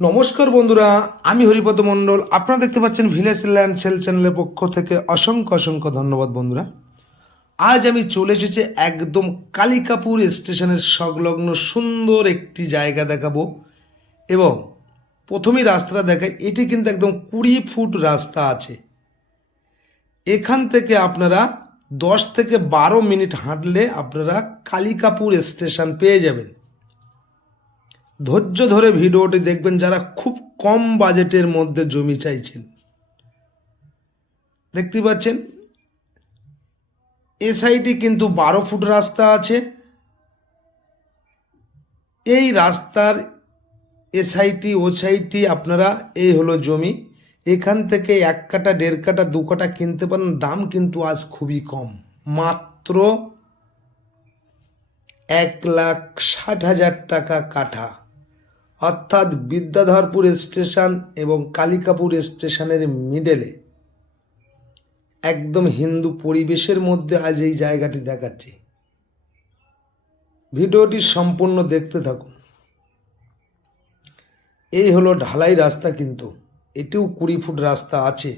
নমস্কার বন্ধুরা, আমি হরিপদ মণ্ডল। আপনারা দেখতে পাচ্ছেন ভিলেজ ল্যান্ড সেল চ্যানেলের পক্ষ থেকে অসংখ্য অসংখ্য ধন্যবাদ বন্ধুরা। আজ আমি চলে এসেছি একদম কালিকাপুর স্টেশনের সংলগ্ন সুন্দর একটি জায়গা দেখাবো। এবং প্রথমেই রাস্তাটা দেখাই, এটি কিন্তু একদম 20 ফুট রাস্তা আছে। এখান থেকে আপনারা 10 থেকে 12 মিনিট হাঁটলে আপনারা কালিকাপুর স্টেশন পেয়ে যাবেন। ধৈর্য ধরে ভিডিওটি দেখবেন যারা খুব কম বাজেটের মধ্যে জমি চাইছেন। দেখতে পাচ্ছেন এ সাইডে কিন্তু 12 ফুট রাস্তা আছে। এই রাস্তার এ সাইডটি ও সাইডটি আপনারা, এই হলো জমি। এখান থেকে 1 কাঠা 1.5 কাঠা 2 কাঠা কিনতে পারেন। দাম কিন্তু আজ খুবই কম, মাত্র 1,60,000 টাকা কাঠা। অর্থাৎ বিদ্যাধরপুর স্টেশন এবং কালিকাপুর স্টেশনের মিডলে একদম হিন্দু পরিবেশের মধ্যে আজ এই জায়গাটি দেখাচ্ছি। ভিডিওটি সম্পূর্ণ দেখতে থাকুন। এই হলো ঢালাই রাস্তা, কিন্তু এটিও 20 ফুট রাস্তা আছে।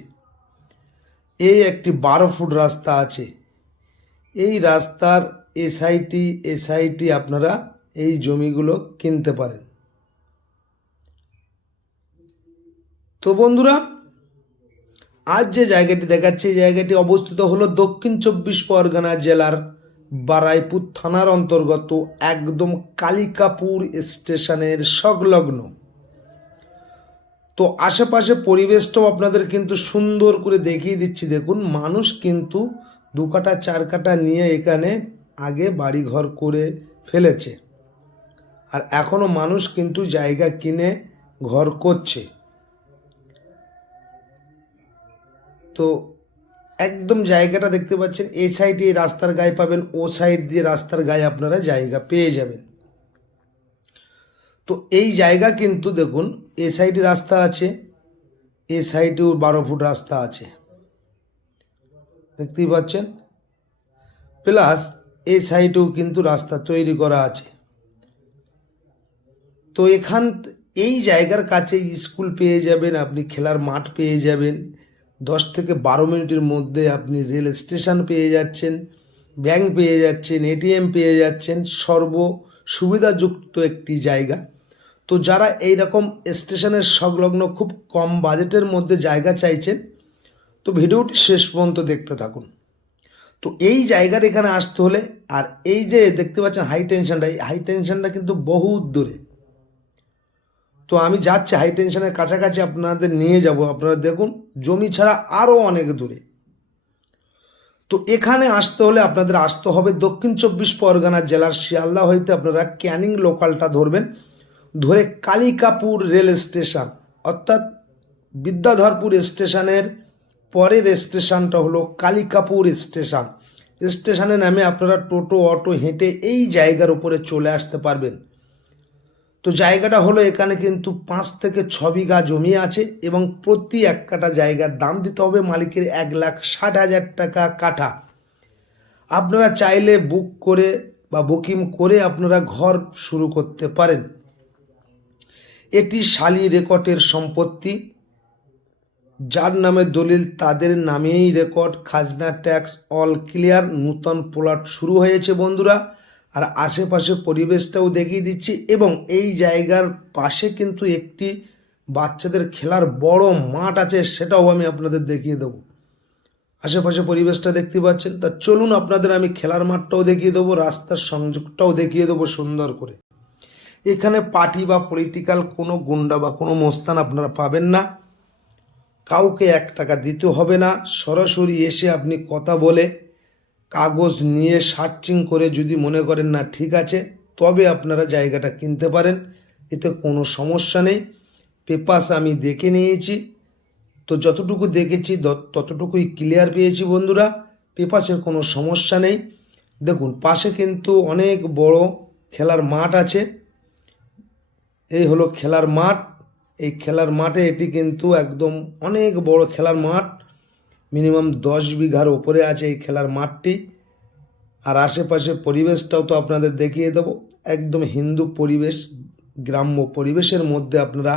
এই একটি 12 ফুট রাস্তা আছে। এই রাস্তার এসআইটি আপনারা এই জমিগুলো কিনতে পারেন। তো বন্ধুরা, আজ যে জায়গাটি দেখাচ্ছে, এই জায়গাটি অবস্থিত হলো দক্ষিণ 24 পরগনা জেলার বারাইপুর থানার অন্তর্গত একদম কালিকাপুর স্টেশনের সংলগ্ন। তো আশেপাশে পরিবেশটাও আপনাদের কিন্তু সুন্দর করে দেখিয়ে দিচ্ছি। দেখুন, মানুষ কিন্তু 2 কাঠা 4 কাঠা নিয়ে এখানে আগে বাড়িঘর করে ফেলেছে, আর এখনও মানুষ কিন্তু জায়গা কিনে ঘর করছে। তো একদম জায়গাটা দেখতে পাচ্ছেন, এই সাইডে রাস্তার গায়ে পাবেন, ও সাইড দিয়ে রাস্তার গায়ে আপনারা জায়গা পেয়ে যাবেন। তো এই জায়গা কিন্তু দেখুন, এ সাইডে রাস্তা আছে, এ সাইডেও 12 ফুট রাস্তা আছে, দেখতেই পাচ্ছেন। প্লাস এই সাইডেও কিন্তু রাস্তা তৈরি করা আছে। তো এই জায়গার কাছে স্কুল পেয়ে যাবেন, আপনি খেলার মাঠ পেয়ে যাবেন। 10 থেকে 12 মিনিটের মধ্যে আপনি রেল স্টেশন পেয়ে যাচ্ছেন, ব্যাংক পেয়ে যাচ্ছেন, এটিএম পেয়ে যাচ্ছেন। সর্ব সুবিধাযুক্ত একটি জায়গা। তো যারা এই রকম স্টেশনের সংলগ্ন খুব কম বাজেটের মধ্যে জায়গা চাইছেন, তো ভিডিওটি শেষ পর্যন্ত দেখতে থাকুন। তো এই জায়গার এখানে আসতে হলে, আর এই যে দেখতে পাচ্ছেন হাই টেনশনটা, এই হাই টেনশনটা কিন্তু বহুত দূরে। তো আমি যাচ্ছি হাই টেনশনের কাছাকাছি, আপনাদের নিয়ে যাব। আপনারা দেখুন, জমি ছাড়া আরও অনেক দূরে। তো এখানে আসতে হলে আপনাদের আসতে হবে দক্ষিণ 24 পরগনা জেলার শিয়ালদা হইতে আপনারা ক্যানিং লোকালটা ধরবেন। ধরে কালিকাপুর রেল স্টেশন, অর্থাৎ বিদ্যাধরপুর স্টেশনের পরের স্টেশনটা হলো কালিকাপুর স্টেশন। স্টেশনে নামে আপনারা টোটো অটো হেঁটে এই জায়গার উপরে চলে আসতে পারবেন। তো জায়গাটা হলো, এখানে কিন্তু 5 থেকে 6 বিঘা জমি আছে এবং প্রতি 1 কাঠা জায়গার দাম দিতে হবে মালিকের 1,60,000 টাকা কাঠা। আপনারা চাইলে বুক করে বা বুকিং করে আপনারা ঘর শুরু করতে পারেন। এটি শালি রেকর্ডের সম্পত্তি। যার নামে দলিল তাদের নামেই রেকর্ড। খাজনা ট্যাক্স অল ক্লিয়ার। নূতন প্লট শুরু হয়েছে বন্ধুরা। আর আশেপাশে পরিবেশটাও দেখিয়ে দিচ্ছি। এবং এই জায়গার পাশে কিন্তু একটি বাচ্চাদের খেলার বড় মাঠ আছে, সেটাও আমি আপনাদের দেখিয়ে দেবো। আশেপাশে পরিবেশটা দেখতে পাচ্ছেন। তা চলুন, আপনাদের আমি খেলার মাঠটাও দেখিয়ে দেবো, রাস্তার সংযোগটাও দেখিয়ে দেবো সুন্দর করে। এখানে পার্টি বা পলিটিক্যাল কোনো গুন্ডা বা কোনো মোস্তান আপনারা পাবেন না। কাউকে 1 টাকা দিতে হবে না। সরাসরি এসে আপনি কথা বলে কাগজ নিয়ে সার্চিং করে যদি মনে করেন না ঠিক আছে, তবে আপনারা জায়গাটা কিনতে পারেন। এতে কোনো সমস্যা নেই। পেপারস আমি দেখে নিয়েছি। তো যতটুকু দেখেছি ততটুকুই ক্লিয়ার পেয়েছি বন্ধুরা। পেপারসের কোনো সমস্যা নেই। দেখুন, পাশে কিন্তু অনেক বড় খেলার মাঠ আছে। এই হলো খেলার মাঠ। এই খেলার মাঠে এটি কিন্তু একদম অনেক বড় খেলার মাঠ। মিনিমাম 10 বিঘার ওপরে আছে এই খেলার মাঠটি। আর আশেপাশে পরিবেশটাও তো আপনাদের দেখিয়ে দেবো। একদম হিন্দু পরিবেশ, গ্রাম্য পরিবেশের মধ্যে আপনারা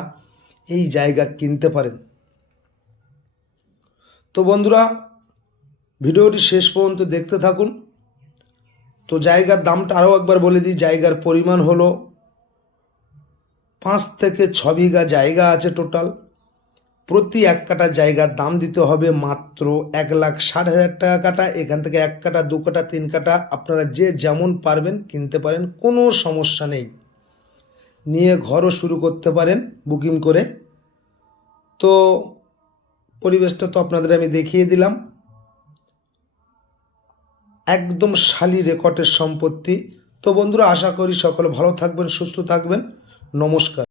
এই জায়গা কিনতে পারেন। তো বন্ধুরা, ভিডিওটি শেষ পর্যন্ত দেখতে থাকুন। তো জায়গার দামটা আরও একবার বলে দিই। জায়গার পরিমাণ হলো 5 থেকে 6 বিঘা জায়গা আছে টোটাল। প্রতি 1 কাঠা জায়গার দাম দিতে হবে মাত্র 1,60,000 টাকা কাঠা। এখান থেকে 1 কাঠা, 2 কাঠা, 3 কাঠা আপনারা যে যেমন পারবেন কিনতে পারেন, কোনো সমস্যা নেই। নিয়ে ঘরও শুরু করতে পারেন বুকিং করে। তো পরিবেশটা তো আপনাদের আমি দেখিয়ে দিলাম। একদম শালি রেকর্ডের সম্পত্তি। তো বন্ধুরা, আশা করি সকলে ভালো থাকবেন, সুস্থ থাকবেন। নমস্কার।